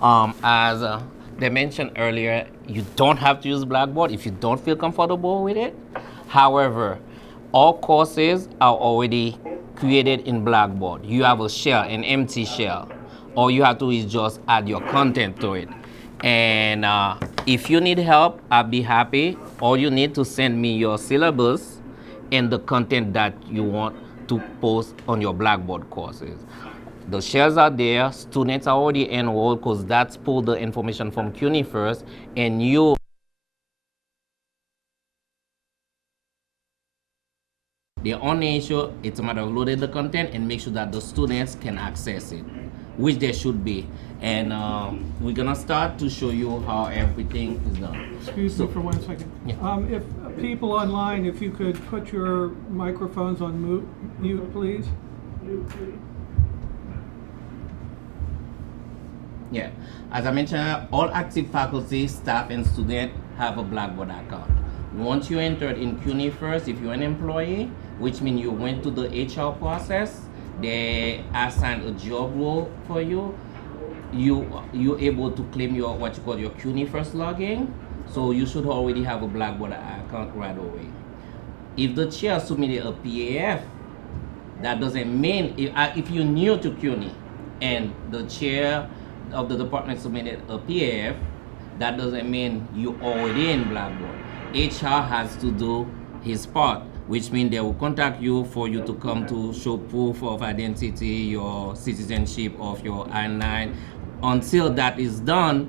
As they mentioned earlier, you don't have to use Blackboard if you don't feel comfortable with it. However, all courses are already created in Blackboard. You have a shell, an empty shell. All you have to do is just add your content to it. And if you need help, I'll be happy. All you need to send me your syllabus and the content that you want to post on your Blackboard courses. The shells are there, students are already enrolled because that's pulled the information from CUNY first, and you the only issue, it's a matter of loading the content and make sure that the students can access it, which they should be. And we're gonna start to show you how everything is done. Excuse me for 1 second. Yeah. If people online, if you could put your microphones on mute, please. Yeah, as I mentioned, all active faculty, staff, and students have a Blackboard account. Once you entered in CUNY first, if you're an employee, which means you went to the HR process, they assigned a job role for you. You're able to claim your what you call your CUNY first login. So you should already have a Blackboard account right away. If the chair submitted a PAF, that doesn't mean if you're new to CUNY and the chair of the department submitted a PAF, that doesn't mean you already in Blackboard. HR has to do his part, which means they will contact you for you to come to show proof of identity, your citizenship of your I-9. Until that is done,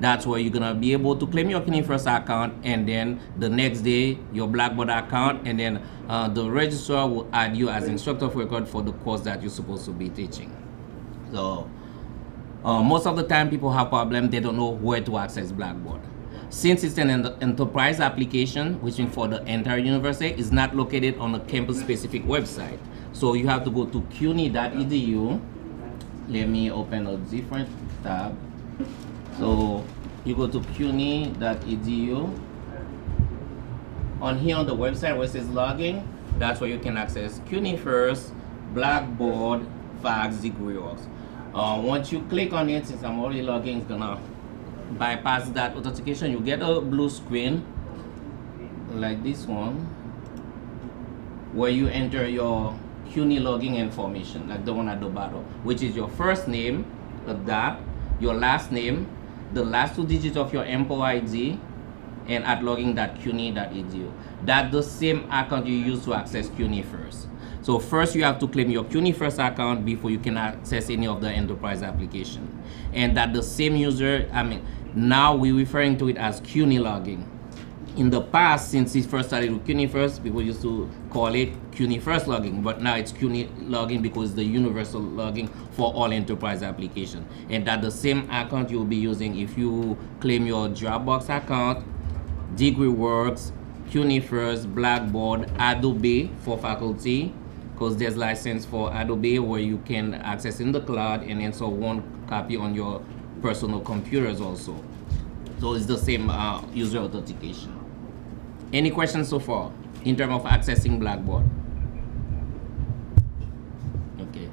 that's where you're gonna be able to claim your CUNY first account, and then the next day your Blackboard account, and then the registrar will add you as instructor of record for the course that you're supposed to be teaching. So most of the time people have problems, they don't know where to access Blackboard. Since it's an enterprise application, which means for the entire university, it's not located on a campus-specific website. So you have to go to cuny.edu. Let me open a different tab. So you go to cuny.edu. On here on the website where it says login, that's where you can access CUNY first, Blackboard, fax, degree works. Once you click on it, since I'm already logging, it's gonna bypass that authentication. You get a blue screen like this one where you enter your CUNY login information, like the one at the bottom, which is your first name, a dot, your last name, the last 2 digits of your employee ID, and at login.cuny.edu. That's the same account you use to access CUNY first. So first you have to claim your CUNY first account before you can access any of the enterprise application. And that the same user, now we're referring to it as CUNY login. In the past, since it first started with CUNY first, people used to call it CUNY first login, but now it's CUNY login because it's the universal login for all enterprise applications. And that the same account you'll be using if you claim your Dropbox account, DegreeWorks, CUNY first, Blackboard, Adobe for faculty, because there's license for Adobe where you can access in the cloud, and then so one copy on your personal computers also. So it's the same user authentication. Any questions so far in terms of accessing Blackboard? Okay,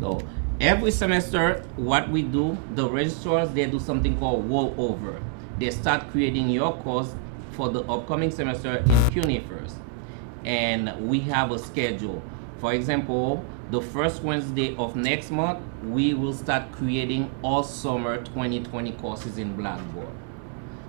so every semester what we do, the registrars, they do something called Wallover. They start creating your course for the upcoming semester in CUNY first, and we have a schedule. For example, the first Wednesday of next month, we will start creating all summer 2020 courses in Blackboard.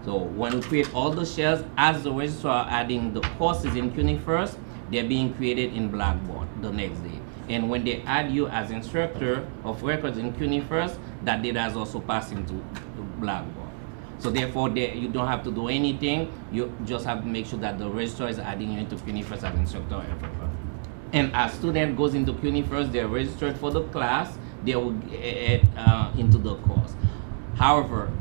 So when we create all the shells, as the registrar adding the courses in CUNY first, they're being created in Blackboard the next day. And when they add you as instructor of records in CUNY first, that data is also passed into Blackboard. So therefore, you don't have to do anything. You just have to make sure that the registrar is adding you into CUNY first as instructor of record. And as student goes into CUNY first, they're registered for the class, they will get into the course. However,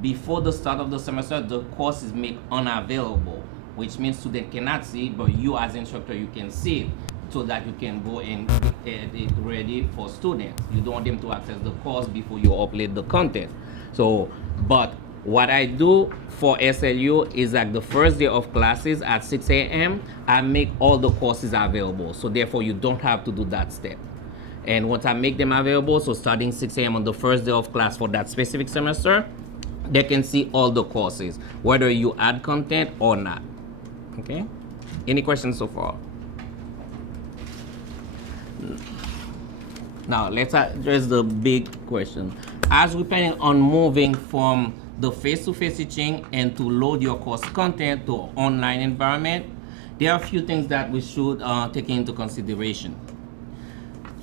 before the start of the semester, the course is made unavailable, which means student cannot see it, but you as instructor, you can see it so that you can go and get it ready for students. You don't want them to access the course before you upload the content. So, but what I do for SLU is like the first day of classes at 6 a.m., I make all the courses available. So therefore, you don't have to do that step. And once I make them available, so starting 6 a.m. on the first day of class for that specific semester, they can see all the courses, whether you add content or not. Okay? Any questions so far? Now, let's address the big question. As we're planning on moving from the face-to-face teaching and to load your course content to online environment, there are a few things that we should take into consideration.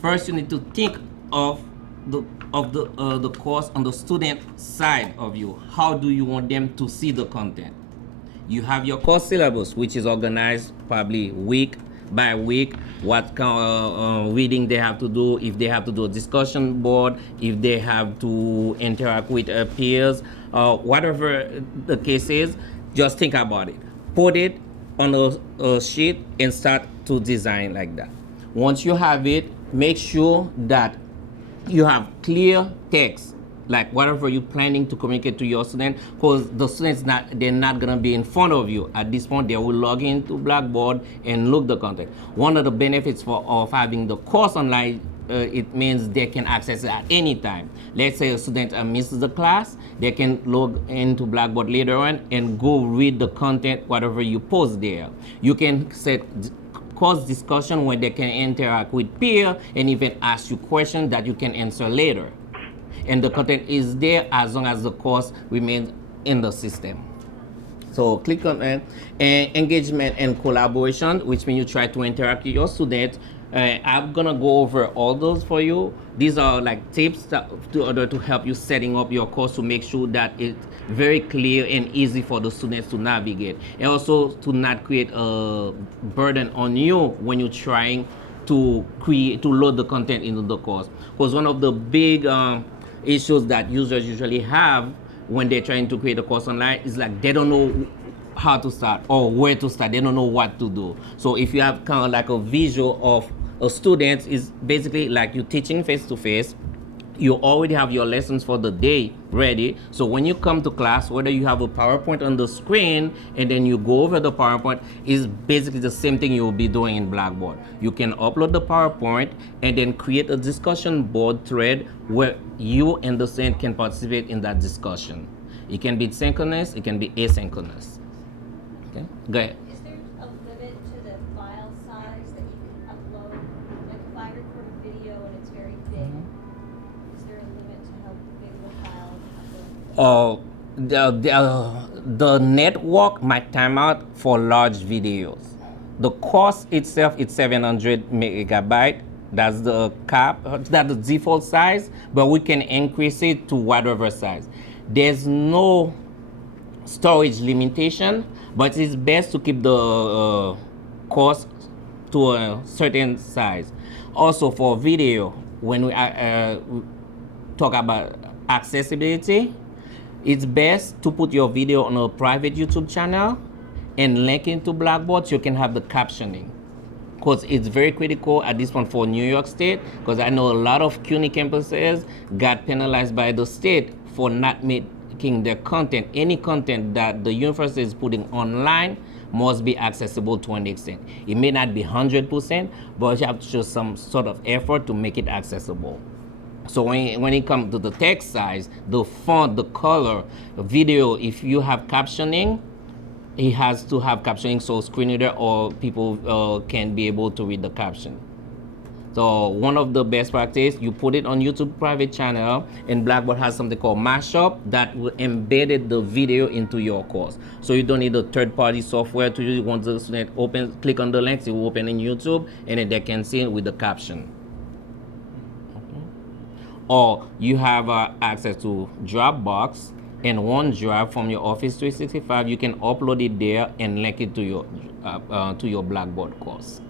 First, you need to think of the course on the student side of you. How do you want them to see the content? You have your course syllabus, which is organized probably week by week, what kind of reading they have to do, if they have to do a discussion board, if they have to interact with peers, whatever the case is, just think about it. Put it on a sheet and start to design like that. Once you have it, make sure that you have clear text, like whatever you're planning to communicate to your student, because the students they're not gonna be in front of you at this point. They will log into Blackboard and look the content. One of the benefits of having the course online, it means they can access it at any time. Let's say a student misses the class, they can log into Blackboard later on and go read the content, whatever you post there. You can set course discussion where they can interact with peer and even ask you questions that you can answer later. And the content is there as long as the course remains in the system. So click on engagement and collaboration, which means you try to interact with your students. I'm gonna go over all those for you. These are like tips to help you setting up your course to make sure that it's very clear and easy for the students to navigate, and also to not create a burden on you when you're trying to load the content into the course. Because one of the big issues that users usually have when they're trying to create a course online is like they don't know how to start or where to start. They don't know what to do. So if you have kind of like a visual of a student, is basically like you're teaching face to face. You already have your lessons for the day ready. So when you come to class, whether you have a PowerPoint on the screen and then you go over the PowerPoint, is basically the same thing you'll be doing in Blackboard. You can upload the PowerPoint and then create a discussion board thread where you and the student can participate in that discussion. It can be synchronous, it can be asynchronous. Okay, go ahead. Is there a limit to the file size that you can upload? Like if I record a video and it's very big, is there a limit to how big of a file you can upload? The network might time out for large videos. The course itself is 700 megabyte. That's the cap, that's the default size, but we can increase it to whatever size. There's no storage limitation, but it's best to keep the course to a certain size. Also for video, when we talk about accessibility, it's best to put your video on a private YouTube channel and link into Blackboard so you can have the captioning. Because it's very critical at this point for New York State, because I know a lot of CUNY campuses got penalized by the state for not making their content. Any content that the university is putting online must be accessible to an extent. It may not be 100%, but you have to show some sort of effort to make it accessible. So when it comes to the text size, the font, the color, video, if you have captioning, it has to have captioning so screen reader or people can be able to read the caption. So one of the best practice, you put it on YouTube private channel, and Blackboard has something called Mashup that will embed the video into your course. So you don't need a third-party software to use. Once the student click on the links, it will open in YouTube, and then they can see it with the caption. Okay. Or you have access to Dropbox and OneDrive from your Office 365. You can upload it there and link it to your Blackboard course.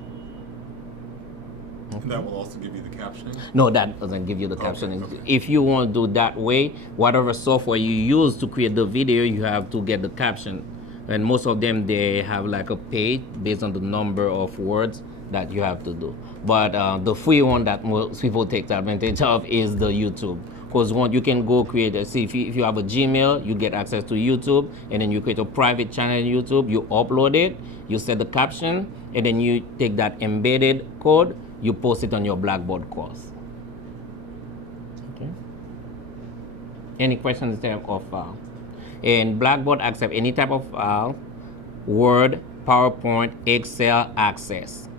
And that will also give you the captioning? No, that doesn't give you the captioning. Okay. If you want to do that way, whatever software you use to create the video, you have to get the caption. And most of them, they have like a page based on the number of words that you have to do. But the free one that most people take advantage of is the YouTube. Because you can go create if you have a Gmail, you get access to YouTube, and then you create a private channel in YouTube, you upload it, you set the caption, and then you take that embedded code, you post it on your Blackboard course. Any questions there of file? And Blackboard accept any type of file, Word, PowerPoint, Excel, Access.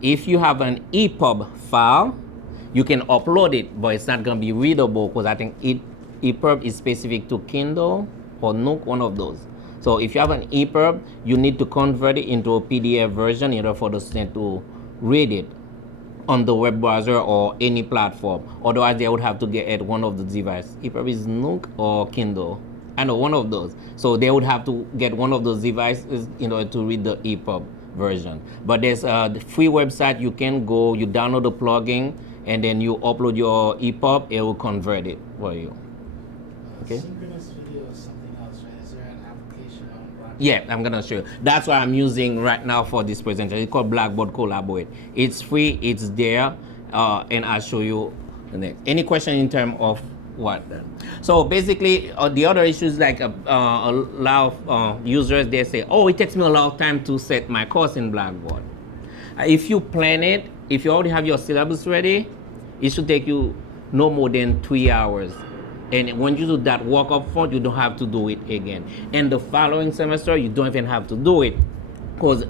If you have an EPUB file, you can upload it, but it's not going to be readable because I think EPUB is specific to Kindle or Nook, one of those. So if you have an EPUB, you need to convert it into a PDF version in order for the student to read it on the web browser or any platform. Otherwise, they would have to get at one of the devices. EPUB is Nook or Kindle. I know one of those. So they would have to get one of those devices in order to read the EPUB version. But there's the free website. You can go, you download the plugin, and then you upload your EPUB. It will convert it for you. Okay. Synchronous video is something else, right? Is there an application on Blackboard? Yeah, I'm gonna show you. That's what I'm using right now for this presentation. It's called Blackboard Collaborate. It's free, it's there, and I'll show you the next. Any question in terms of what? So basically, the other issues like a lot of users, they say, oh, it takes me a lot of time to set my course in Blackboard. If you plan it, if you already have your syllabus ready, it should take you no more than 3 hours. And when you do that work up front, you don't have to do it again. And the following semester, you don't even have to do it.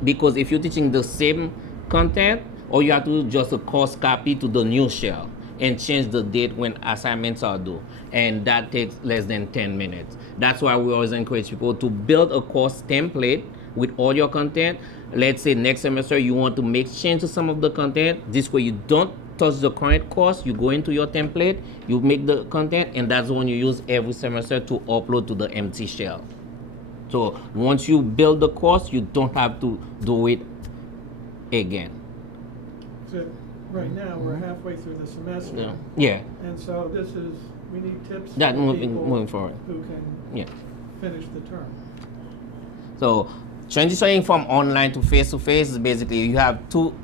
Because if you're teaching the same content, all you have to do is just a course copy to the new shell and change the date when assignments are due. And that takes less than 10 minutes. That's why we always encourage people to build a course template with all your content. Let's say next semester you want to make change to some of the content. This way you don't touch the current course. You go into your template, you make the content, and that's the one you use every semester to upload to the empty shell. So once you build the course, you don't have to do it again. So right now, we're halfway through the semester. Yeah. And so this is, we need tips That for moving people forward. who can Yeah. finish the term. So transitioning from online to face-to-face is basically you have two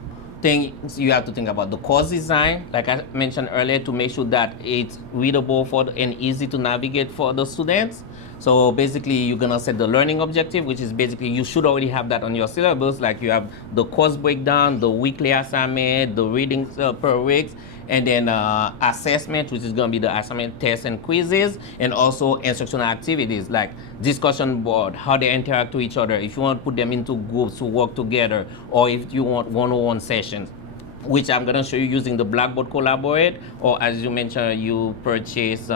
things you have to think about. The course design, like I mentioned earlier, to make sure that it's readable and easy to navigate for the students. So basically you're gonna set the learning objective, which is basically you should already have that on your syllabus. Like you have the course breakdown, the weekly assignment, the readings per week, and then assessment, which is going to be the assignment, tests, and quizzes, and also instructional activities like discussion board, how they interact with each other, if you want to put them into groups to work together, or if you want one-on-one sessions, which I'm going to show you using the Blackboard Collaborate, or as you mentioned, you purchase,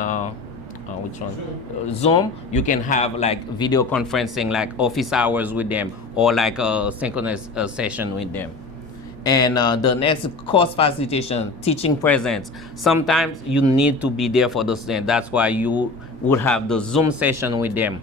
which one? Zoom. You can have like video conferencing, like office hours with them, or like a synchronous session with them. And the next, course facilitation, teaching presence. Sometimes you need to be there for the student. That's why you would have the Zoom session with them,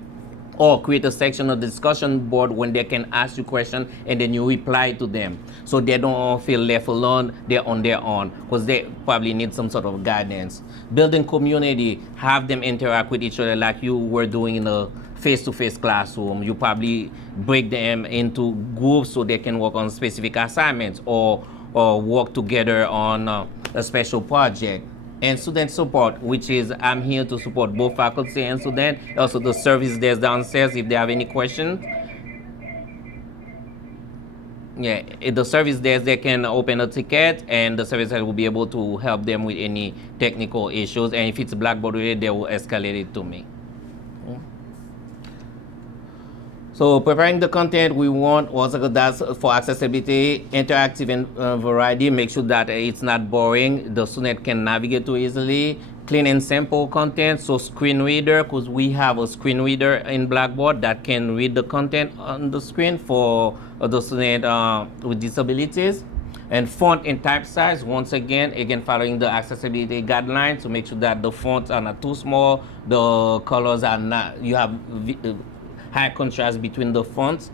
or create a section of discussion board when they can ask you questions and then you reply to them, so they don't feel left alone. They're on their own because they probably need some sort of guidance. Building community, have them interact with each other like you were doing in a face-to-face classroom. You probably break them into groups so they can work on specific assignments or work together on a special project. And student support, which is I'm here to support both faculty and student. Also the service desk downstairs if they have any questions. Yeah, at the service desk they can open a ticket and the service desk will be able to help them with any technical issues, and if it's Blackboard related, they will escalate it to me. So preparing the content, we want also that's for accessibility, interactive and variety. Make sure that it's not boring. The student can navigate too easily. Clean and simple content. So screen reader, because we have a screen reader in Blackboard that can read the content on the screen for the student with disabilities. And font and type size, once again following the accessibility guidelines to make sure that the fonts are not too small, the colors are not, you have high contrast between the fonts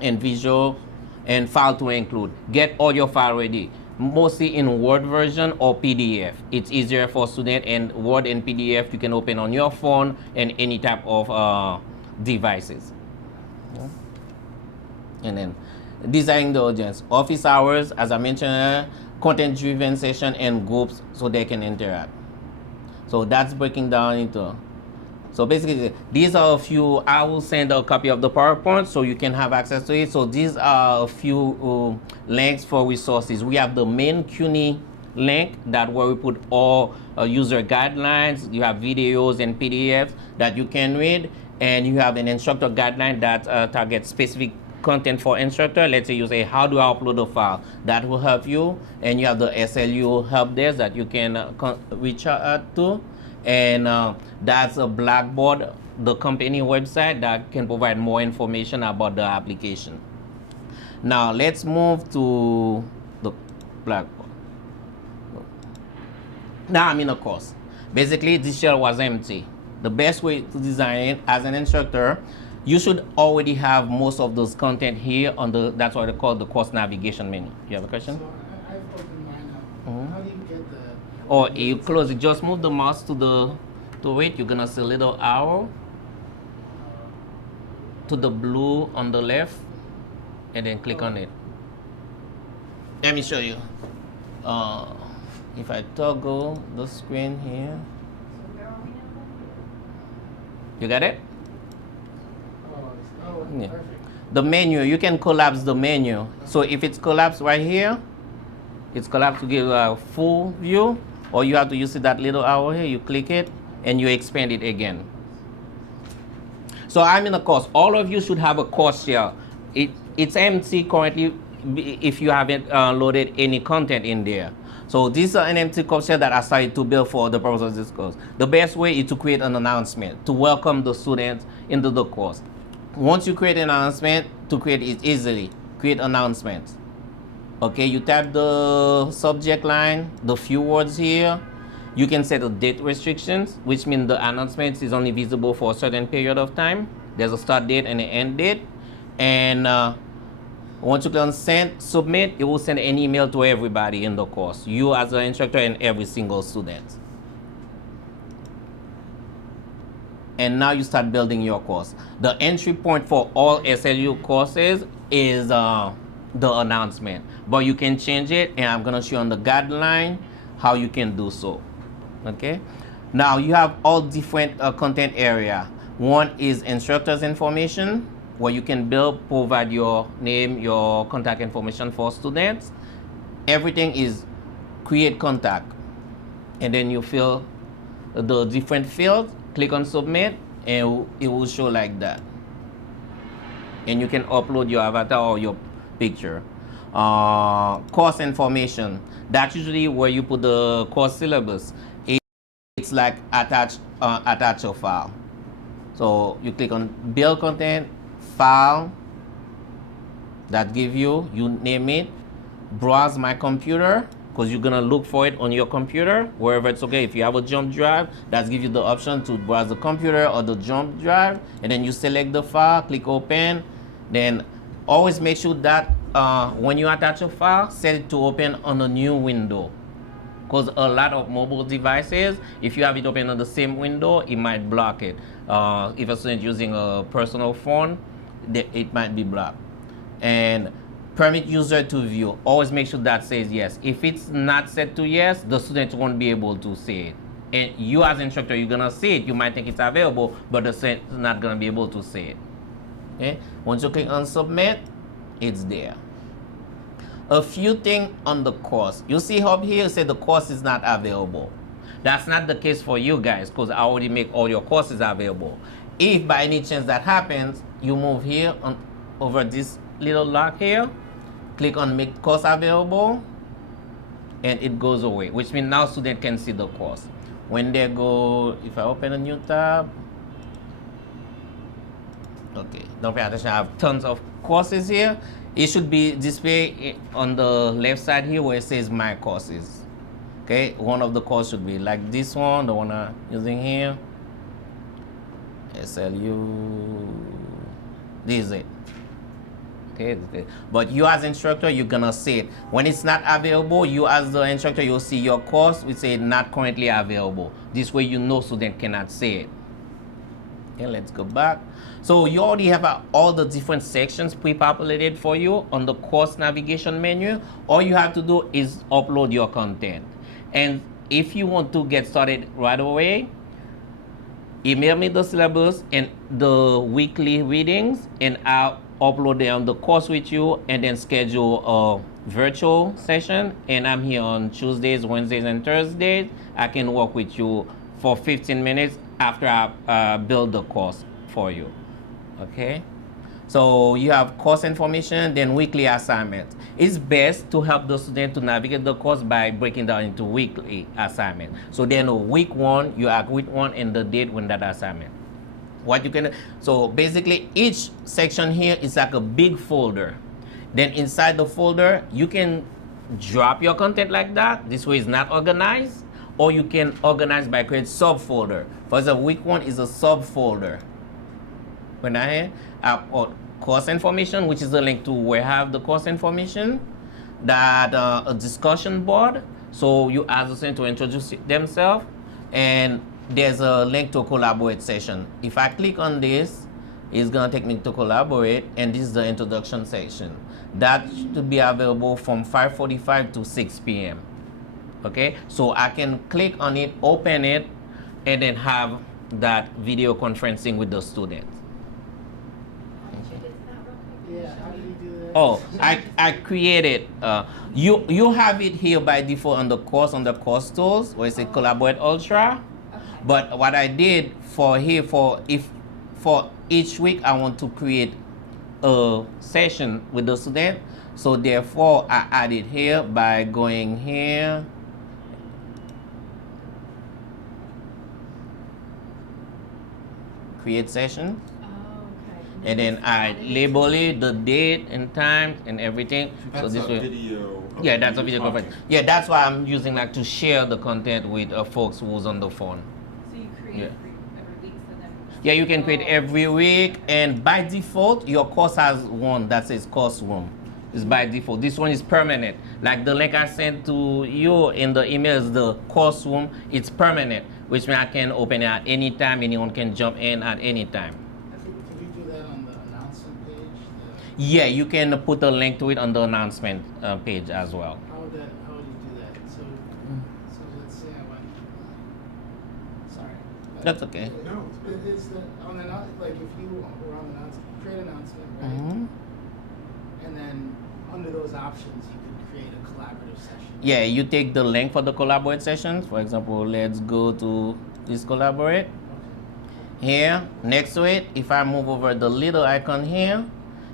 and visual, and file to include. Get all your file ready, mostly in Word version or PDF. It's easier for student, and Word and PDF you can open on your phone and any type of devices. And then designing the audience, office hours, as I mentioned, content driven session and groups so they can interact. So that's breaking down into. So basically, these are a few, I will send a copy of the PowerPoint so you can have access to it. So these are a few links for resources. We have the main CUNY link that where we put all user guidelines. You have videos and PDFs that you can read, and you have an instructor guideline that targets specific content for instructor. Let's say you say, how do I upload a file? That will help you. And you have the SLU help desk that you can reach out to. And that's a Blackboard, the company website that can provide more information about the application. Now let's move to the Blackboard. Now I'm in a course. Basically, this shell was empty. The best way to design it as an instructor, you should already have most of those content here on the, that's what they call the course navigation menu. You have a question? So I've opened mine up. Mhm. How do you get the? Or you close it, just move the mouse to it. You're gonna see a little arrow to the blue on the left, and then click on it. Let me show you. If I toggle the screen here, you got it? Oh, Yeah. perfect. The menu, you can collapse the menu. So if it's collapsed right here, it's collapsed to give a full view, or you have to use that little arrow here, you click it, and you expand it again. So I'm in a course. All of you should have a course here. It's empty currently if you haven't loaded any content in there. So this is an empty course here that I started to build for the purpose of this course. The best way is to create an announcement to welcome the students into the course. Once you create an announcement, to create it easily, create announcements. Okay, you tap the subject line, the few words here. You can set a date restrictions, which means the announcement is only visible for a certain period of time. There's a start date and an end date. And once you click on send, submit, it will send an email to everybody in the course, you as an instructor and every single student. And now you start building your course. The entry point for all SLU courses is the announcement, but you can change it, and I'm gonna show you on the guideline how you can do so. Okay, now you have all different content area. One is instructors information, where you can provide your name, your contact information for students. Everything is create contact, and then you fill the different fields, click on submit, and it will show like that. And you can upload your avatar or your picture. Course information, that's usually where you put the course syllabus. It's like attach a file. So you click on build content, file, that give you name it, browse my computer, because you're gonna look for it on your computer, wherever it's okay. If you have a jump drive, that gives you the option to browse the computer or the jump drive, and then you select the file, click open. Then always make sure that when you attach a file, set it to open on a new window. Because a lot of mobile devices, if you have it open on the same window, it might block it. If a student using a personal phone, it might be blocked. And permit user to view, always make sure that says yes. If it's not set to yes, the student won't be able to see it. And you as instructor, you're gonna see it. You might think it's available, but the student is not gonna be able to see it. Okay? Once you click on submit, it's there. A few things on the course. You see up here, it said the course is not available. That's not the case for you guys, because I already make all your courses available. If by any chance that happens, you move here over this little lock here, click on make course available, and it goes away, which means now student can see the course. When they go, if I open a new tab, okay, don't pay attention, I have tons of courses here. It should be displayed on the left side here where it says my courses. Okay, one of the courses should be like this one, the one I'm using here. SLU, this is it. Okay, but you as instructor, you're gonna see it. When it's not available, you as the instructor, you'll see your course, we say not currently available. This way you know student cannot see it. Okay, let's go back. So you already have all the different sections pre-populated for you on the course navigation menu. All you have to do is upload your content. And if you want to get started right away, email me the syllabus and the weekly readings, and I'll upload the course with you and then schedule a virtual session. And I'm here on Tuesdays, Wednesdays, and Thursdays. I can work with you for 15 minutes after I build the course for you. Okay? So you have course information, then weekly assignments. It's best to help the student to navigate the course by breaking down into weekly assignment. So they know week one, you have week one and the date when that assignment. What you can, so basically each section here is like a big folder. Then inside the folder, you can drop your content like that. This way it's not organized. Or you can organize by create subfolder. For example, week one is a subfolder. When I have course information, which is a link to where I have the course information, that a discussion board, so you ask the student to introduce themselves, and there's a link to collaborate session. If I click on this, it's gonna take me to collaborate, and this is the introduction section. That should be available from 5:45 to 6 p.m. Okay, so I can click on it, open it, and then have that video conferencing with the student. Yeah, how do you do that? Oh, I created, you have it here by default on the course tools, where it says Collaborate Ultra. Okay. But what I did for here, for each week, I want to create a session with the student. So therefore, I added here by going here. Create session. And then I label it, the date and time and everything. That's so this a way, video. yeah, that's a You're video talking. conference. Yeah, that's why I'm using like to share the content with folks who's on the phone. So you create Yeah. every week for them? Yeah, you can create every week, and by default, your course has one that says course room. It's by default. This one is permanent. Like the link I sent to you in the email is the course room. It's permanent, which means I can open it at any time. Anyone can jump in at any time. Can you do that on the announcement page? Yeah, you can put a link to it on the announcement page as well. How would you do that? So let's say I went, sorry. That's okay. No, It's the, on the, like if you were on the announcement, create announcement, right? Mhm. And then under those options, you could create a collaborative session. Yeah, you take the link for the collaborate sessions. For example, let's go to this collaborate. Here, next to it, if I move over the little icon here,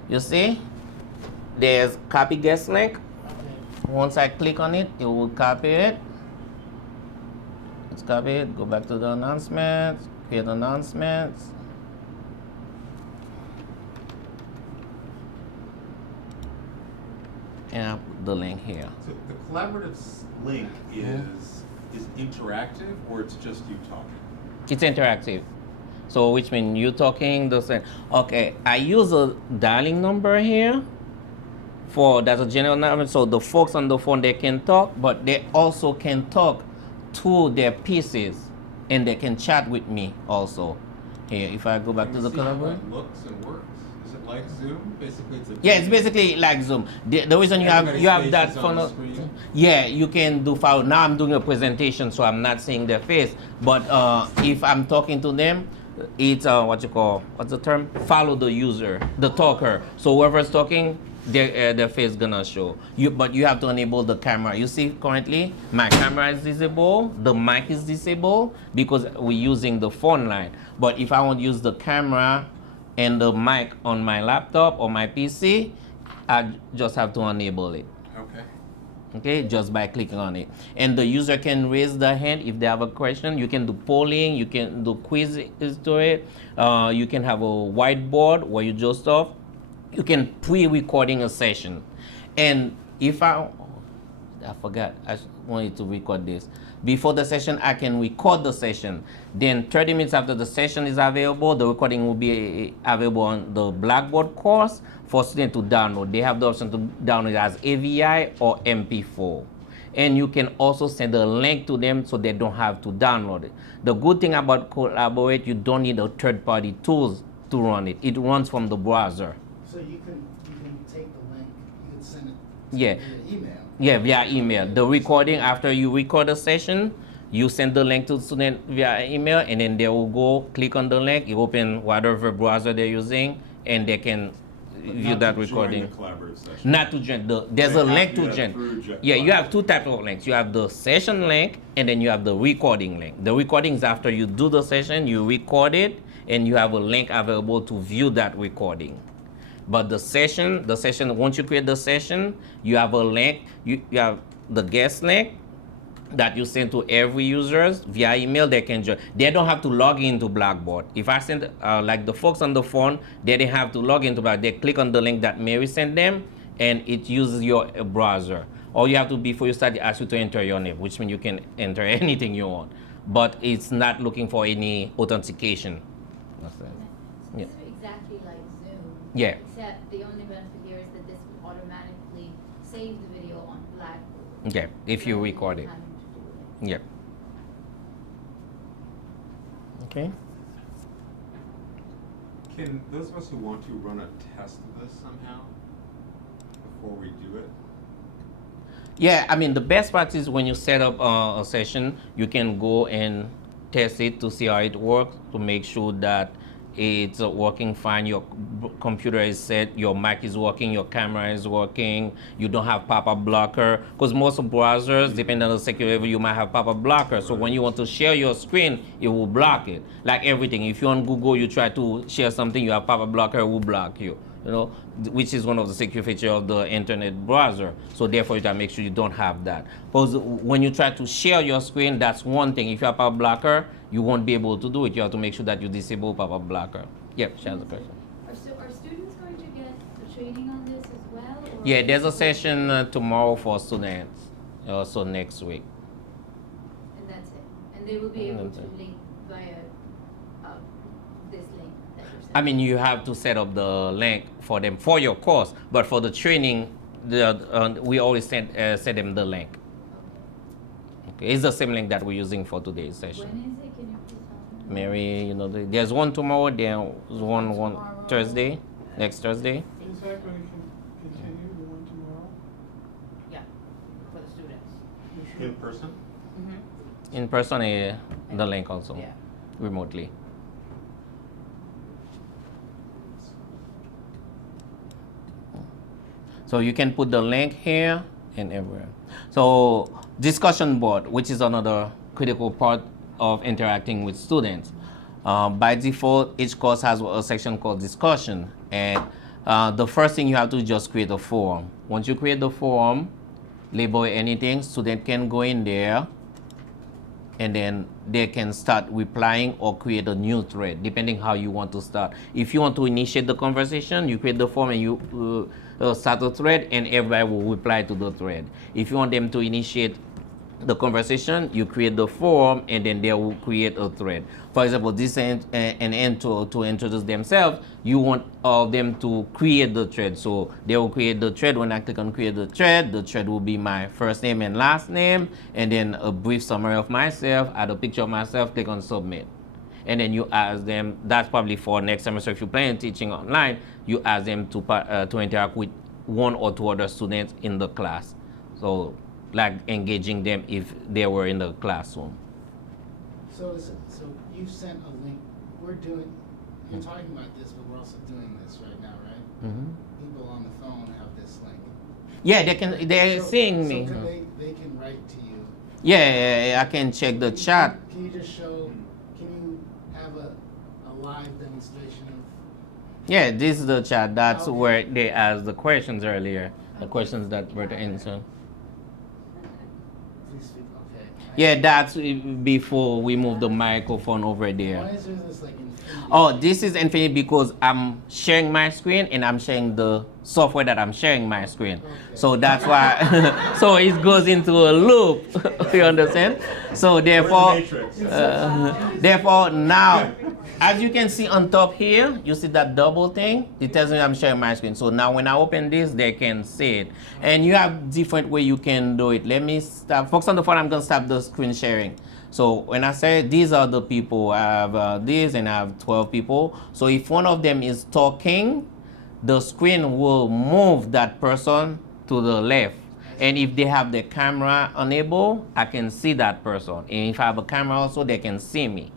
you see, there's copy guest link. Okay. Once I click on it, it will copy it. Let's copy it, go back to the announcements, create announcements. And I'll put the link here. So the collaborative link is interactive, or it's just you talking? It's interactive. So which means you talking the same. Okay, I use a dialing number here that's a general number. So the folks on the phone, they can talk, but they also can talk to their PCs, and they can chat with me also. Here, if I go back Can to we the see how collaborate. that looks and works? Is it like Zoom? Basically, it's a Yeah, it's basically like Zoom. The reason you have Everybody's that face is on the funnel. screen. Yeah, you can do file. Now I'm doing a presentation, so I'm not seeing their face. But if I'm talking to them, it's what's the term? Follow the user, the talker. So whoever's talking, their face gonna show. But you have to enable the camera. You see currently my camera is disabled, the mic is disabled because we're using the phone line. But if I want to use the camera and the mic on my laptop or my PC, I just have to enable it. Okay. Okay, just by clicking on it. And the user can raise their hand if they have a question. You can do polling, you can do quizzes to it. You can have a whiteboard where you just off. You can pre-recording a session. And if I forgot, I wanted to record this. Before the session, I can record the session. Then 30 minutes after the session is available, the recording will be available on the Blackboard course for students to download. They have the option to download it as AVI or MP4. And you can also send a link to them so they don't have to download it. The good thing about Collaborate, you don't need a third-party tools to run it. It runs from the browser. So you can take the link, you can send it Yeah. via email. Yeah, via email. The recording, after you record a session, you send the link to the student via email, and then they will go click on the link, you open whatever browser they're using, and they can view that recording. Join the collaborative session. Not to join there's They a have link to to do that join. through Yeah, you have Blackboard. two types of links. You have the session link and then you have the recording link. The recording is after you do the session, you record it, and you have a link available to view that recording. But the session, once you create the session, you have a link. You have the guest link that you send to every users via email. They can join. They don't have to log into Blackboard. If I send like the folks on the phone, they didn't have to log into Blackboard. They click on the link that Mary sent them, and it uses your browser. All you have to, before you start, it asks you to enter your name, which means you can enter anything you want. But it's not looking for any authentication. That's it. So Yeah. this is exactly like Zoom. Yeah. Except the only benefit here is that this will automatically save the video on Blackboard. Okay, if you Rather than record it. having to do it. Yep. Okay. Can those of us who want to run a test of this somehow before we do it? Yeah, I mean, the best part is when you set up a session, you can go and test it to see how it works, to make sure that it's working fine, your computer is set, your mic is working, your camera is working, you don't have pop-up blocker, because most browsers, depending on the security level, you might have pop-up blocker. So when you want to share your screen, it will block it. Like everything, if you're on Google, you try to share something, you have pop-up blocker, it will block you. You know, which is one of the security features of the internet browser. So therefore, you gotta make sure you don't have that. Because when you try to share your screen, that's one thing. If you have pop-up blocker, you won't be able to do it. You have to make sure that you disable pop-up blocker. Yep, she has a question. Are students going to get the training on this as well? Or Yeah, there's a is it- session tomorrow for students, also next week. And that's it. And they will be And able that's to it. link via this link that you're sending. I mean, you have to set up the link for them for your course, but for the training, we always send them the link. Okay, it's the same link that we're using for today's session. When is it? Can you please tell me? Mary, you know, there's one tomorrow, there's one Tomorrow. Thursday, next Thursday. Is that going to continue, the one tomorrow? Yeah, for the students. You sure? In person? Mm-hmm. In person, the link also, Yeah. remotely. So you can put the link here and everywhere. So discussion board, which is another critical part of interacting with students. By default, each course has a section called discussion. And the first thing you have to do is just create a forum. Once you create the forum, label anything, student can go in there and then they can start replying or create a new thread, depending how you want to start. If you want to initiate the conversation, you create the form and you start a thread and everybody will reply to the thread. If you want them to initiate the conversation, you create the forum and then they will create a thread. For example, this is an end to introduce themselves. You want them to create the thread. So they will create the thread. When I click on create the thread will be my first name and last name, and then a brief summary of myself, add a picture of myself, click on submit. And then you ask them, that's probably for next semester. If you plan on teaching online, you ask them to interact with one or two other students in the class. So like engaging them if they were in the classroom. So you sent a link, you're talking about this, but we're also doing this right now, right? Mm-hmm. People on the phone have this link. Yeah, they're So- seeing me. So they can write to you. Yeah, I can check the chat. Can you just show, can you have a live demonstration of? Yeah, this is the chat. That's Okay. where they asked the questions earlier. The questions that were to answer. Please speak, okay. Yeah, that's before we move the microphone over there. Why is there this like infinity? Oh, this is infinite because I'm sharing my screen and I'm sharing the software that I'm sharing my screen. Okay. So that's why, so it goes into a loop. You understand? So therefore, Matrix. therefore now, as you can see on top here, you see that double thing? It tells me I'm sharing my screen. So now when I open this, they can see it. And you have different way you can do it. Let me stop. Focus on the phone, I'm gonna stop the screen sharing. So when I say these are the people, I have this and I have 12 people. So if one of them is talking, the screen will move that person to the left. And if they have the camera enabled, I can see that person. And if I have a camera also, they can see me.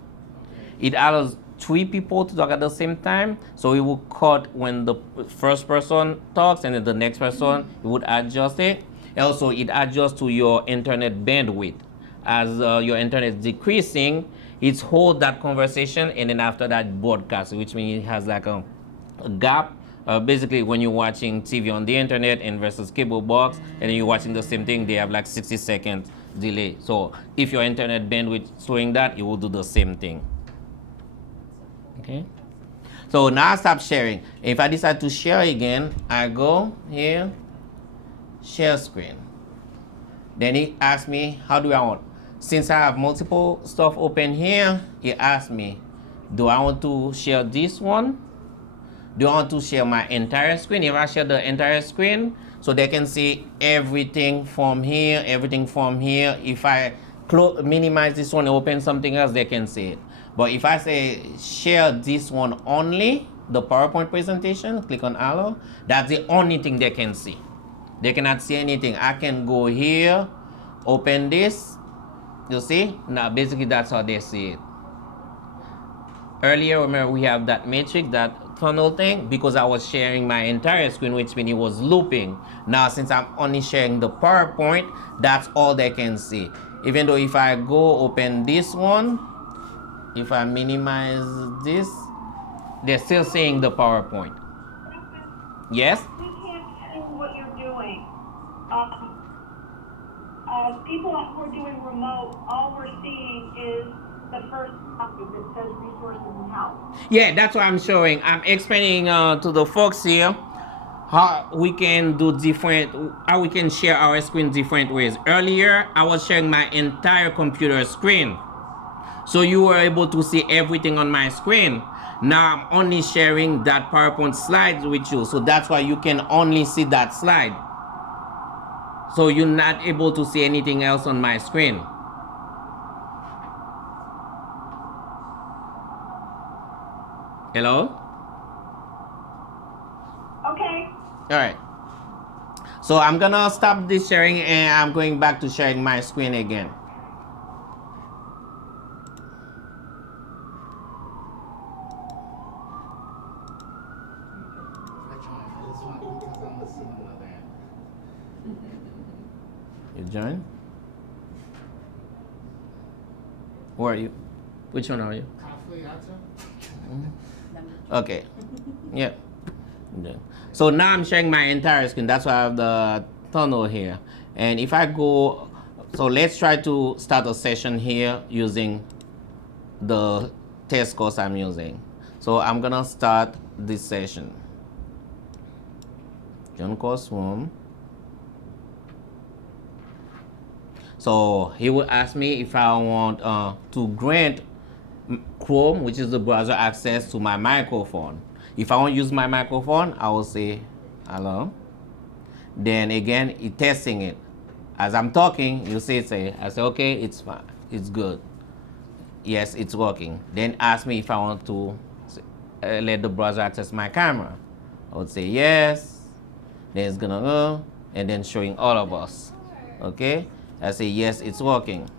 It allows 3 people to talk at the same time, so it will cut when the first person talks and then the next person, it would adjust it. Also, it adjusts to your internet bandwidth. As your internet is decreasing, it holds that conversation and then after that broadcast, which means it has like a gap. Basically, when you're watching TV on the internet and versus cable box, and then you're watching the same thing, they have like 60-second delay. So if your internet bandwidth is showing that, it will do the same thing. Okay. So now I stop sharing. If I decide to share again, I go here, share screen. Then it asks me, how do I want? Since I have multiple stuff open here, it asks me, do I want to share this one? Do I want to share my entire screen? If I share the entire screen, so they can see everything from here, everything from here. If I minimize this one and open something else, they can see it. But if I say share this one only, the PowerPoint presentation, click on arrow, that's the only thing they can see. They cannot see anything. I can go here, open this, you see? Now basically that's how they see it. Earlier, remember we have that matrix, that funnel thing, because I was sharing my entire screen, which means it was looping. Now since I'm only sharing the PowerPoint, that's all they can see. Even though if I go open this one, if I minimize this, they're still seeing the PowerPoint. Yes? We can't see what you're doing. People who are doing remote, all we're seeing is the first topic that says resources and help. Yeah, that's what I'm showing. I'm explaining to the folks here how we can do how we can share our screen different ways. Earlier, I was sharing my entire computer screen. So you were able to see everything on my screen. Now I'm only sharing that PowerPoint slides with you. So that's why you can only see that slide. So you're not able to see anything else on my screen. Hello? Okay. All right. So I'm gonna stop this sharing and I'm going back to sharing my screen again. You join? Where are you? Which one are you? Okay. Yeah. So now I'm sharing my entire screen. That's why I have the tunnel here. And if I go, so let's try to start a session here using the test course I'm using. So I'm gonna start this session. Join course room. So he will ask me if I want to grant Chrome, which is the browser, access to my microphone. If I want to use my microphone, I will say hello. Then again, it's testing it. As I'm talking, you say, I say, okay, it's fine, it's good. Yes, it's working. Then ask me if I want to let the browser access my camera. I would say yes. Then it's gonna go, and then showing all of us. Okay? I say yes, it's working.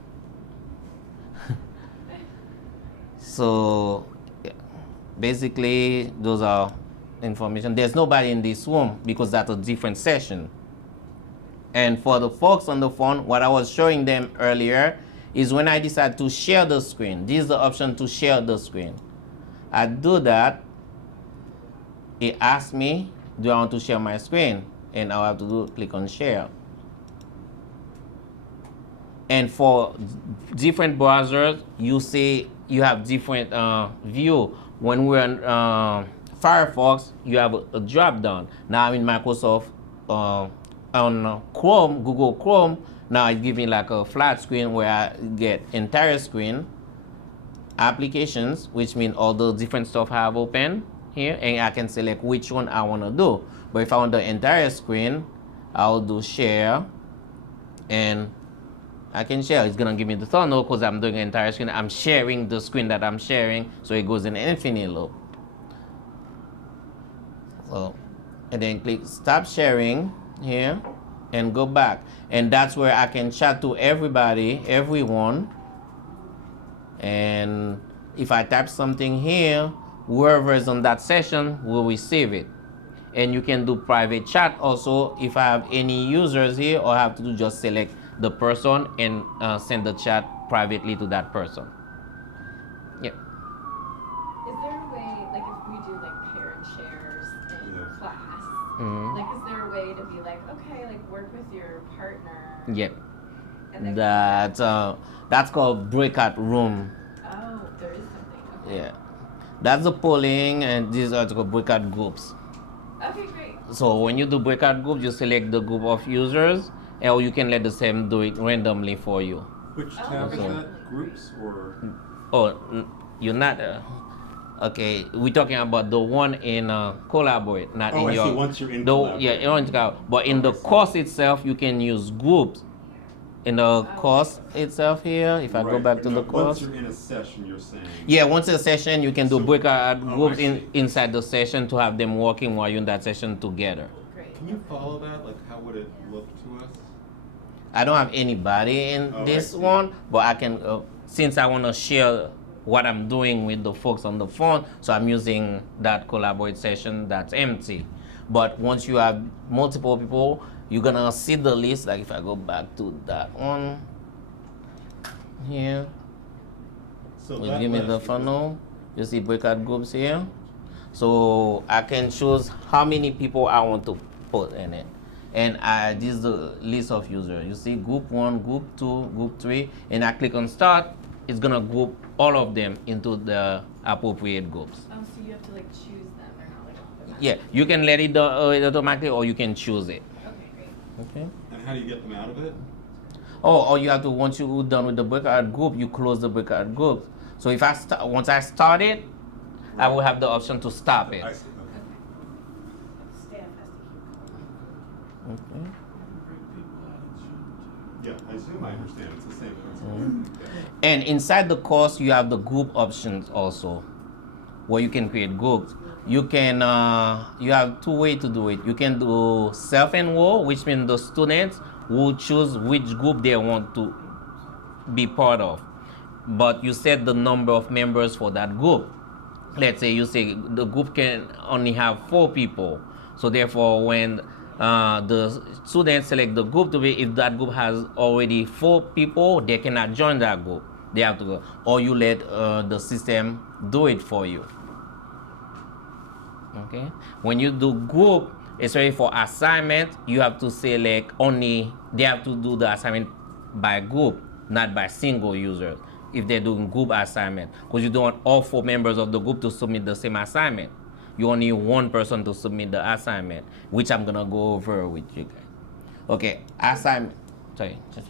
So basically, those are information. There's nobody in this room because that's a different session. And for the folks on the phone, what I was showing them earlier is when I decide to share the screen. This is the option to share the screen. I do that. It asks me, do I want to share my screen? And I'll have to click on share. And for different browsers, you see you have different view. When we're on Firefox, you have a drop down. Now I'm in Microsoft on Chrome, Google Chrome. Now it's giving like a flat screen where I get entire screen, applications, which means all the different stuff I have open here, and I can select which one I want to do. But if I want the entire screen, I'll do share, and I can share. It's gonna give me the tunnel because I'm doing an entire screen. I'm sharing the screen that I'm sharing, so it goes in an infinite loop. So, and then click stop sharing here and go back. And that's where I can chat to everybody, everyone. And if I type something here, whoever is on that session will receive it. And you can do private chat also. If I have any users here, all I have to do just select the person and send the chat privately to that person. Yeah. Is there a way, like if we do like parent shares in Yeah. class, Mhm. like is there a way to be like, okay, like work with your partner? Yep. And then That's called breakout room. oh, there is something. Okay. Yeah. That's the polling, and these are called breakout groups. Okay, great. So when you do breakout groups, you select the group of users, or you can let the same do it randomly for you. Which Oh, tab is okay. that? Groups or? Oh, you're not. Okay, we're talking about the one in Collaborate, not Oh, in I your. see. Once you're in the, Collaborate. Yeah, you're in Collaborate. But in the course itself, you can use groups. In the course itself here, if I go Right, back but to no, the course. Once you're in a session, you're saying. Yeah, once a session, you can do So- breakout oh, groups I see. inside the session to have them working while you're in that session together. Great. Can you follow that? Like, how would it look to us? I don't have anybody in Oh, I this see. one, but I can, since I want to share what I'm doing with the folks on the phone, so I'm using that Collaborate session that's empty. But once you have multiple people, you're gonna see the list. Like if I go back to that one here, So will that give me list the is- funnel. You see breakout groups here. So I can choose how many people I want to put in it. And this is the list of users. You see group 1, group 2, group 3, and I click on start. It's gonna group all of them into the appropriate groups. Oh, so you have to like choose them. They're not like automatic. Yeah, you can let it do it automatically, or you can choose it. Okay, great. Okay. And how do you get them out of it? Oh, all you have to, once you're done with the breakout group, you close the breakout group. So if once I start it, I will have the option to stop it. I see. Okay. Staff has to keep going. Okay. Yeah, I assume I understand. It's the same principle. Mm-hmm. Yeah. And inside the course, you have the group options also, where you can create groups. You can, you have two ways to do it. You can do self-enroll, which means the students will choose which group they want to be part of. But you set the number of members for that group. Let's say you say the group can only have 4 people. So therefore, when the students select the group to be, if that group has already 4 people, they cannot join that group. They have to go, or you let the system do it for you. Okay. When you do group, especially for assignment, you have to select only. They have to do the assignment by group, not by single users. If they're doing group assignment, because you don't want all 4 members of the group to submit the same assignment. You only need one person to submit the assignment, which I'm gonna go over with you guys. Okay, assignment. Sorry. So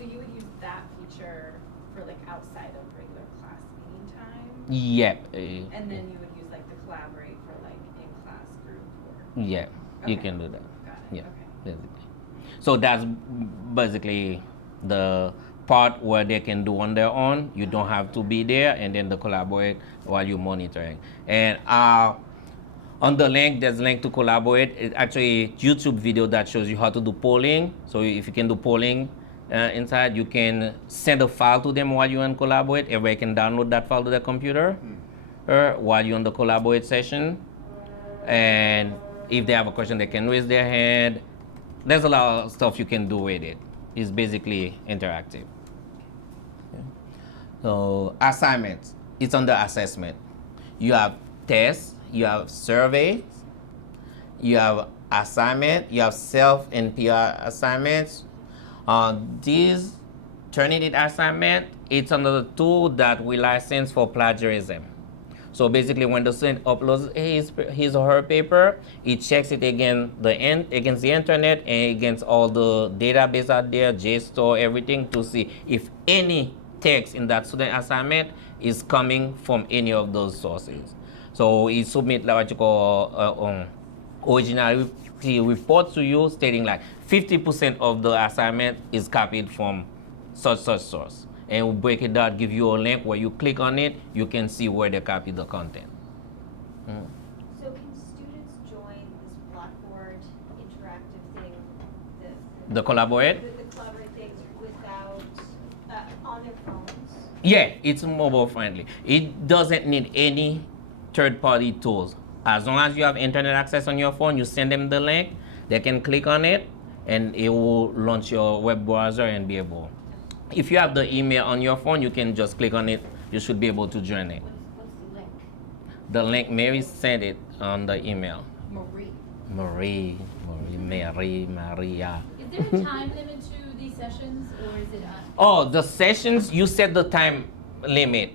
you would use that feature for like outside of regular class meeting time, Yep. and then you would use like the collaborate for like in-class group work. Yeah, you Okay. can do that. Got it. Yeah, Okay. basically. So that's basically the part where they can do on their own. You don't have to be there, and then the collaborate while you're monitoring. And on the link, there's a link to collaborate. It's actually a YouTube video that shows you how to do polling. So if you can do polling inside, you can send a file to them while you're in collaborate. Everybody can download that file to their computer while you're on the collaborate session. And if they have a question, they can raise their hand. There's a lot of stuff you can do with it. It's basically interactive. Okay. So assignments, it's under assessment. You have tests, you have surveys, you have assignment, you have self and PR assignments. These Turnitin assignment, it's another tool that we license for plagiarism. So basically, when the student uploads his or her paper, it checks it against the internet and against all the database out there, JSTOR, everything, to see if any text in that student assignment is coming from any of those sources. So it submits like what you call originality report to you, stating like 50% of the assignment is copied from such source. And we'll break it down, give you a link where you click on it, you can see where they copy the content. So can students join this Blackboard interactive thing, The collaborate? the collaborate things without, on their phones? Yeah, it's mobile friendly. It doesn't need any third-party tools. As long as you have internet access on your phone, you send them the link, they can click on it, and it will launch your web browser and be able. If you have the email on your phone, you can just click on it. You should be able to join it. What's the link? The link, Mary sent it on the email. Marie. Maria. Is there a time limit to these sessions, or is it? Oh, the sessions, you set the time limit.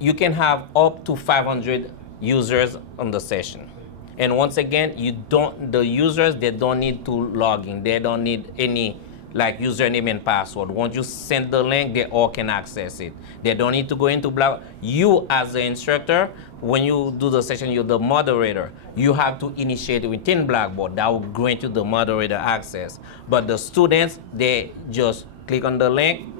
You can have up to 500 users on the session. And once again, the users, they don't need to log in. They don't need any like username and password. Once you send the link, they all can access it. They don't need to go into Blackboard. You as the instructor, when you do the session, you're the moderator. You have to initiate within Blackboard. That will grant you the moderator access. But the students, they just click on the link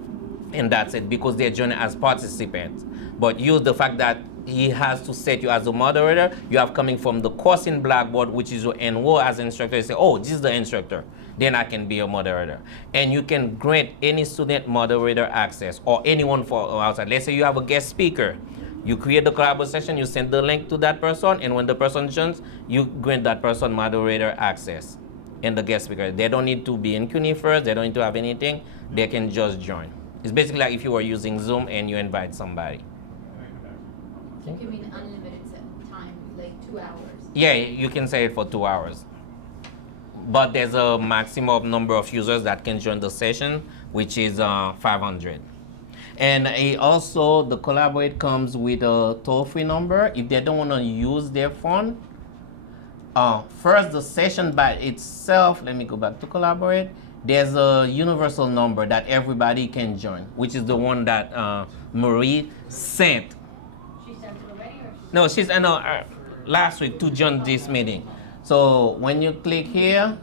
and that's it, because they're joining as participants. But you, the fact that he has to set you as a moderator, you have coming from the course in Blackboard, which is your enroll as an instructor. You say, oh, this is the instructor. Then I can be a moderator. And you can grant any student moderator access or anyone for outside. Let's say you have a guest speaker. You create the collaboration session, you send the link to that person, and when the person joins, you grant that person moderator access and the guest speaker. They don't need to be in CUNY first, they don't need to have anything, they can just join. It's basically like if you were using Zoom and you invite somebody. So it can be an unlimited time, like 2 hours. Yeah, you can say it for 2 hours. But there's a maximum number of users that can join the session, which is 500. And also, the Collaborate comes with a toll-free number. If they don't want to use their phone, first, the session by itself, let me go back to Collaborate. There's a universal number that everybody can join, which is the one that Marie sent. She sent it already, or? No, she's last week to join this meeting. So when you click here,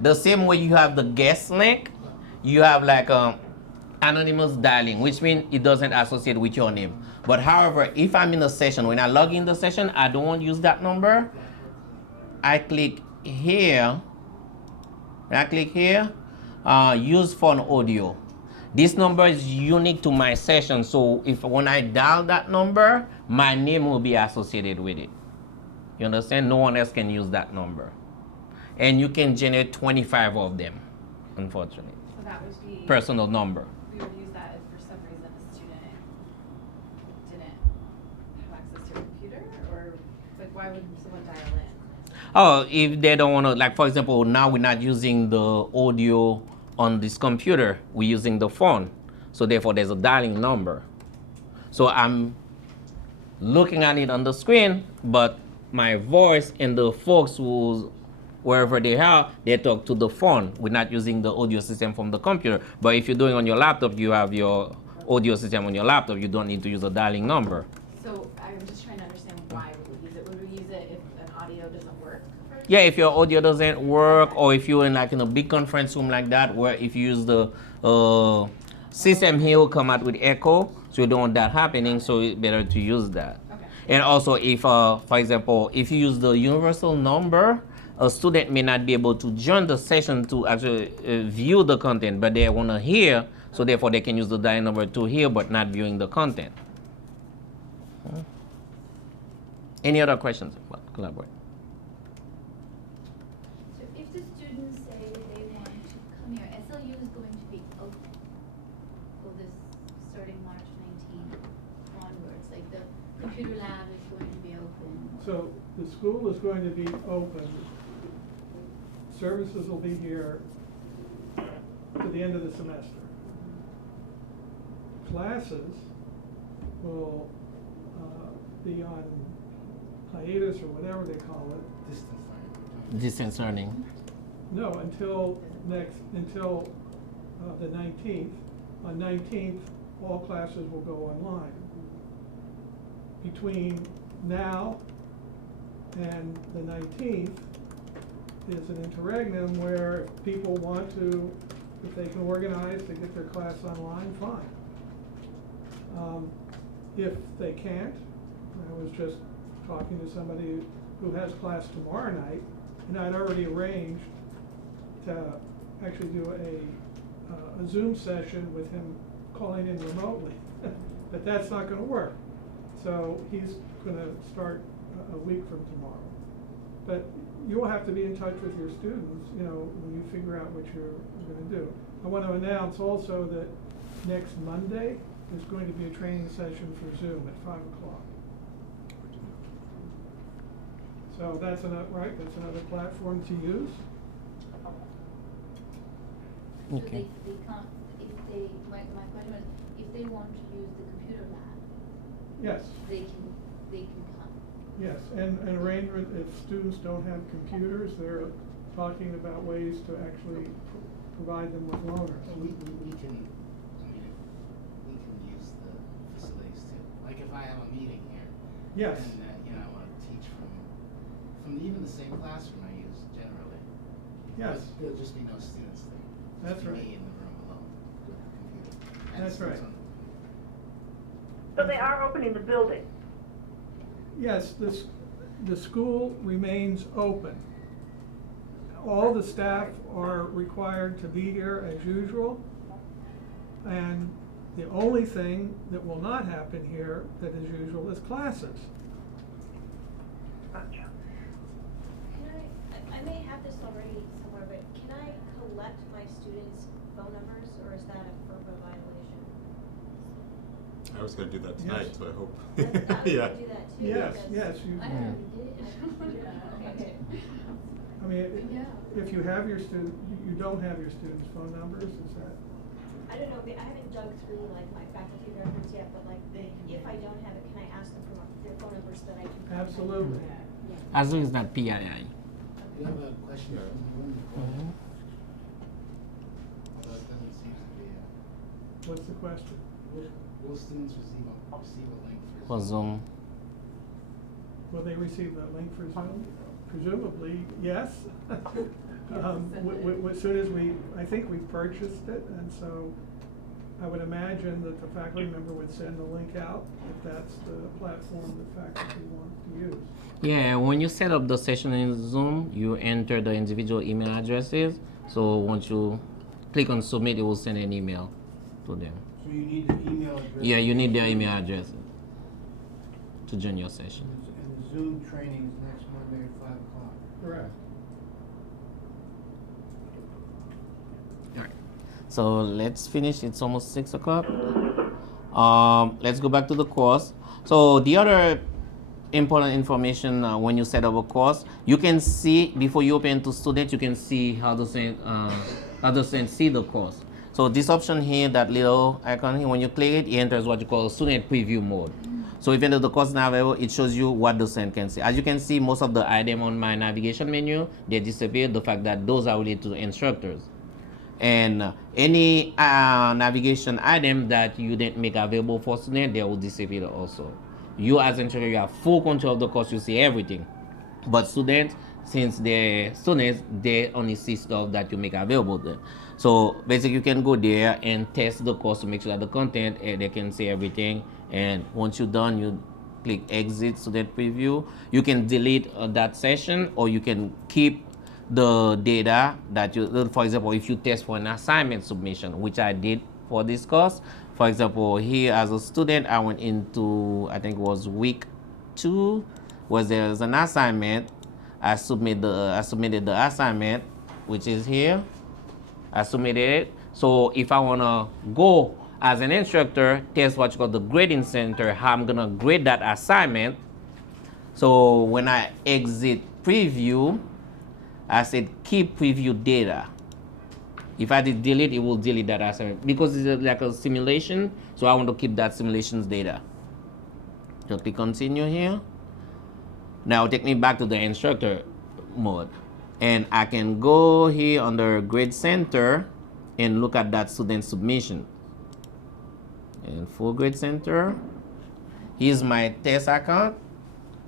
the same way you have the guest link, you have like anonymous dialing, which means it doesn't associate with your name. But however, if I'm in a session, when I log in the session, I don't want to use that number. I click here. When I click here, use phone audio. This number is unique to my session, so when I dial that number, my name will be associated with it. You understand? No one else can use that number. And you can generate 25 of them, unfortunately. So that would be. Personal number. We would use that if for some reason a student didn't have access to a computer, or like why would someone dial in? Oh, if they don't want to, like for example, now we're not using the audio on this computer, we're using the phone. So therefore there's a dialing number. So I'm looking at it on the screen, but my voice and the folks who, wherever they are, they talk to the phone. We're not using the audio system from the computer. But if you're doing on your laptop, you have your audio system on your laptop, you don't need to use a dialing number. So I'm just trying to understand why we would use it. Would we use it if an audio doesn't work? Yeah, if your audio doesn't work, or if you're in like in a big conference room like that, where if you use the system here will come out with echo, so you don't want that happening, so it's better to use that. Okay. And also if, for example, if you use the universal number, a student may not be able to join the session to actually view the content, but they want to hear, so therefore they can use the dial number to hear, but not viewing the content. Any other questions about Collaborate? So if the students say they want to come here, SLU is going to be open for this starting March 19 onwards. Like the computer lab is going to be open. So the school is going to be open. Services will be here to the end of the semester. Classes will be on hiatus or whatever they call it. Distance learning. Distance learning. No, until the 19th. On 19th, all classes will go online. Between now and the 19th is an interregnum where if people want to, if they can organize to get their class online, fine. If they can't, I was just talking to somebody who has class tomorrow night, and I'd already arranged to actually do a a Zoom session with him calling in remotely. But that's not gonna work. So he's gonna start a week from tomorrow. But you will have to be in touch with your students, you know, when you figure out what you're gonna do. I want to announce also that next Monday, there's going to be a training session for Zoom at 5 o'clock. So that's another, right, that's another platform to use. So Okay. they can't, if they, my question was, if they want to use the computer lab, Yes, they can come. yes, and an arrangement, if students don't have computers, they're talking about ways to actually provide them with loaners. We can, I mean, we can use the facilities too. Like if I have a meeting here. Yes. And, you know, I wanna teach from even the same classroom I use generally. Yes. But there'll just be no students there. That's Just be right. me in the room alone with the computer. And That's students right. on the computer. So they are opening the building. Yes, the school remains open. All the staff are required to be here as usual. And the only thing that will not happen here that is usual is classes. Gotcha. I may have this already somewhere, but can I collect my students' phone numbers, or is that a FERPA violation? I was gonna do that tonight, Yes. so I hope. That's- I was Yeah. gonna do that too. Yes, because- yes, you, I already did. Okay, good. I mean, Yeah. if you have your you don't have your students' phone numbers, is that? I don't know, I haven't dug through like my faculty records yet, but like, if I don't have it, can I ask them for their phone numbers so that I can? contact them? Absolutely. Yeah. As long as not PII. You have a question from the room? Mhm. Although it doesn't seem to be, What's the question? will students receive a link For Zoom. Will they receive that link for Zoom? Presumably, yes. As soon as I think we purchased it, and so I would imagine that the faculty member would send the link out if that's the platform that faculty want to use. Yeah, when you set up the session in Zoom, you enter the individual email addresses. So once you click on submit, it will send an email to them. So you need the email address? Yeah, you need their email address to join your session. And the Zoom training is next Monday at 5 o'clock. Correct. Alright. So let's finish. It's almost 6 o'clock. Let's go back to the course. So the other important information when you set up a course, you can see before you open to students, you can see how the students see the course. So this option here, that little icon here, when you click it, it enters what you call student preview mode. So if you enter the course now available, it shows you what the student can see. As you can see, most of the items on my navigation menu, they disappear. The fact that those are related to the instructors. And any navigation item that you didn't make available for students, they will disappear also. You as instructor, you have full control of the course, you see everything. But students, since they're students, they only see stuff that you make available to them. So basically you can go there and test the course to make sure that the content, they can see everything. And once you're done, you click exit student preview. You can delete that session, or you can keep the data that you, for example, if you test for an assignment submission, which I did for this course. For example, here as a student, I went into, I think it was week 2, was there's an assignment. I submitted the assignment, which is here. I submitted it. So if I wanna go as an instructor, test what you call the grading center, how I'm gonna grade that assignment. So when I exit preview, I said keep preview data. If I did delete, it will delete that assignment because it's like a simulation. So I want to keep that simulations data. So click continue here. Now take me back to the instructor mode. And I can go here under grade center and look at that student submission. And full grade center. Here's my test account.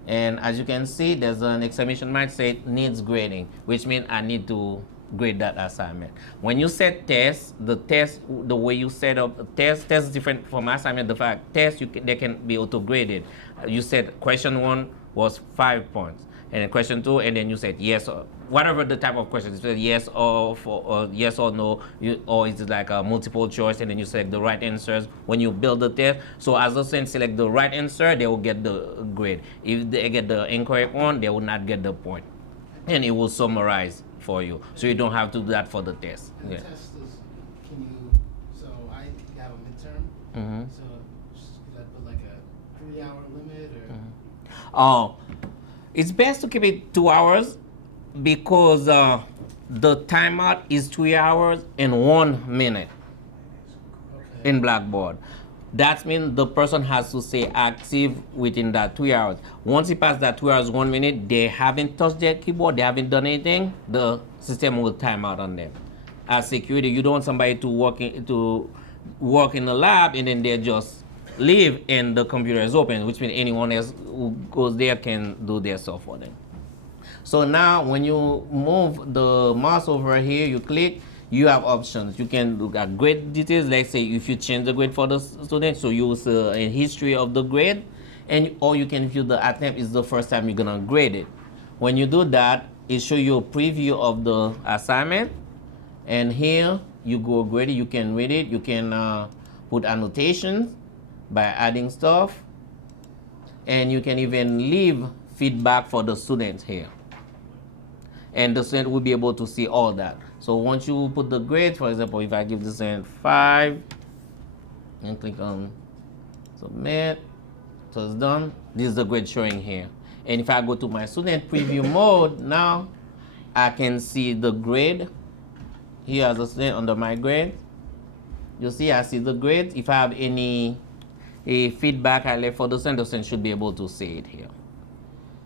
And as you can see, there's an exclamation mark say needs grading, which means I need to grade that assignment. When you set test, the way you set up test is different from assignment. The fact test, they can be auto graded. You said question 1 was 5 points. And then question 2, and then you said yes or whatever the type of question. You said yes or yes or no, or is it like a multiple choice, and then you select the right answers when you build the test. So as the student select the right answer, they will get the grade. If they get the incorrect one, they will not get the point, and it will summarize for you. So you don't have to do that for the test. And Yeah. the test is, can you, so I have a midterm, Mhm. so should I put like a 3-hour limit or? Oh, it's best to keep it 2 hours because the timeout is 3 hours and 1 minute Okay. in Blackboard. That means the person has to stay active within that 3 hours. Once it passes that 2 hours, 1 minute, they haven't touched their keyboard, they haven't done anything, the system will time out on them. As security, you don't want somebody to work in the lab and then they just leave and the computer is open, which means anyone else who goes there can do their stuff for them. So now when you move the mouse over here, you click, you have options. You can look at grade details. Let's say if you change the grade for the student, so you will see a history of the grade, or you can view the attempt is the first time you're gonna grade it. When you do that, it shows you a preview of the assignment, and here you go grade it. You can read it. You can put annotations by adding stuff, and you can even leave feedback for the students here, and the student will be able to see all that. So once you put the grade, for example, if I give the student 5 and click on submit, so it's done. This is the grade showing here. And if I go to my student preview mode, now I can see the grade here as a student under my grade. You see, I see the grade. If I have any feedback I left for the student should be able to see it here.